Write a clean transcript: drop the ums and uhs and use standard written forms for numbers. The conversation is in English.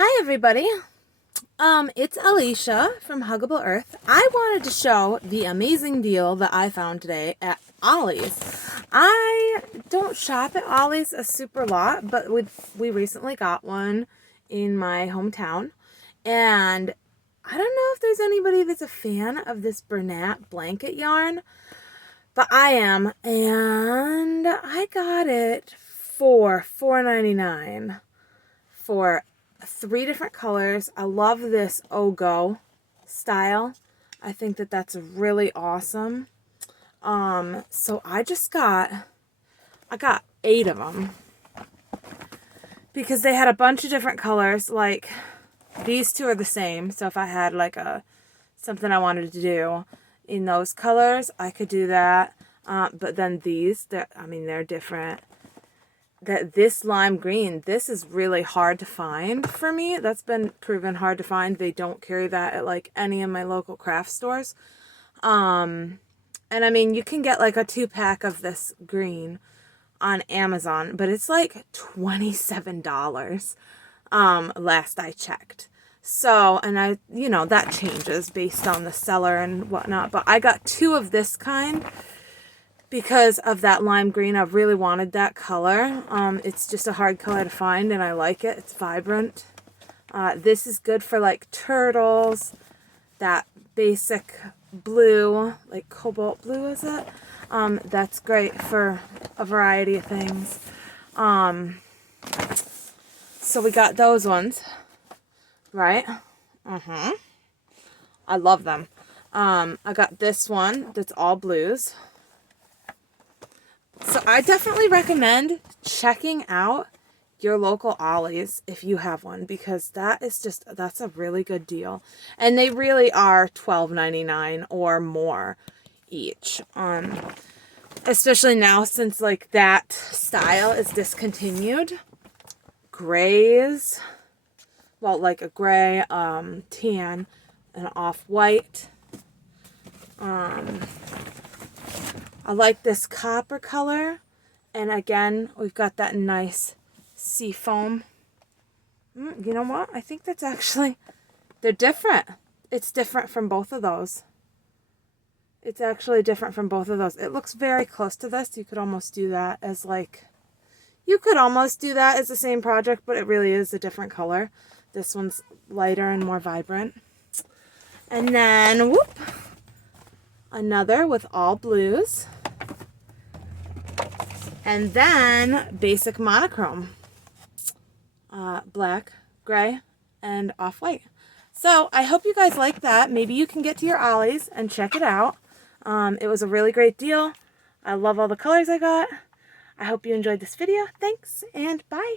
Hi everybody. It's Alicia from Huggable Earth. I wanted to show the amazing deal that I found today at Ollie's. I don't shop at Ollie's a super lot, but we recently got one in my hometown, and I don't know if there's anybody that's a fan of this Bernat Blanket yarn, but I am, and I got it for $4.99 for 3 different colors. I love this Ogo style. I think that that's really awesome. So I got 8 of them because they had a bunch of different colors. Like these two are the same. So if I had like something I wanted to do in those colors, I could do that. But then they're different. This lime green, this is really hard to find for me. That's been proven hard to find. They don't carry that at like any of my local craft stores. And I mean, you can get like a 2-pack of this green on Amazon, but it's like $27 last I checked. So, and that changes based on the seller and whatnot, but I got 2 of this kind because of that lime green. I really wanted that color. It's just a hard color to find, and I like it. It's vibrant. This is good for like turtles, that basic blue, like cobalt blue, is it? That's great for a variety of things. So we got those ones, right? I love them. I got this one that's all blues. So I definitely recommend checking out your local Ollie's if you have one, because that's a really good deal. And they really are $12.99 or more each. Especially now since like that style is discontinued. Grays, well, like a gray, tan, and off-white. I like this copper color, and again, we've got that nice sea foam. You know what? I think that's actually, they're different. It's different from both of those. It's actually different from both of those. It looks very close to this. You could almost do that as the same project, but it really is a different color. This one's lighter and more vibrant. And then, another with all blues. And then basic monochrome, black, gray, and off-white. So I hope you guys like that. Maybe you can get to your Ollie's and check it out. It was a really great deal. I love all the colors I got. I hope you enjoyed this video. Thanks, and bye.